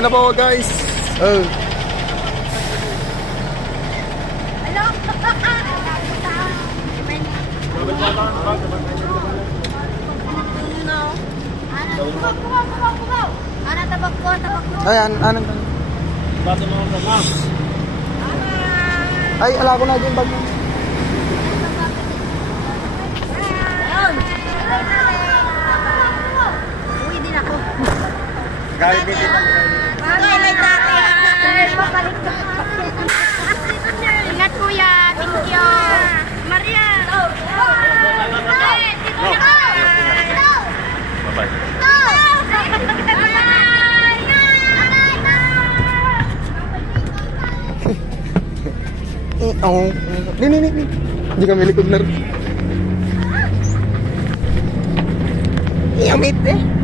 na po guys. Oh. Ay, anong ay, ala ko na din bag mo. Uwi din ako. Kahit hindi Ingat kuya, thank you. Maria. Oh. Ni. Hindi kami likod na rin. Yamit eh.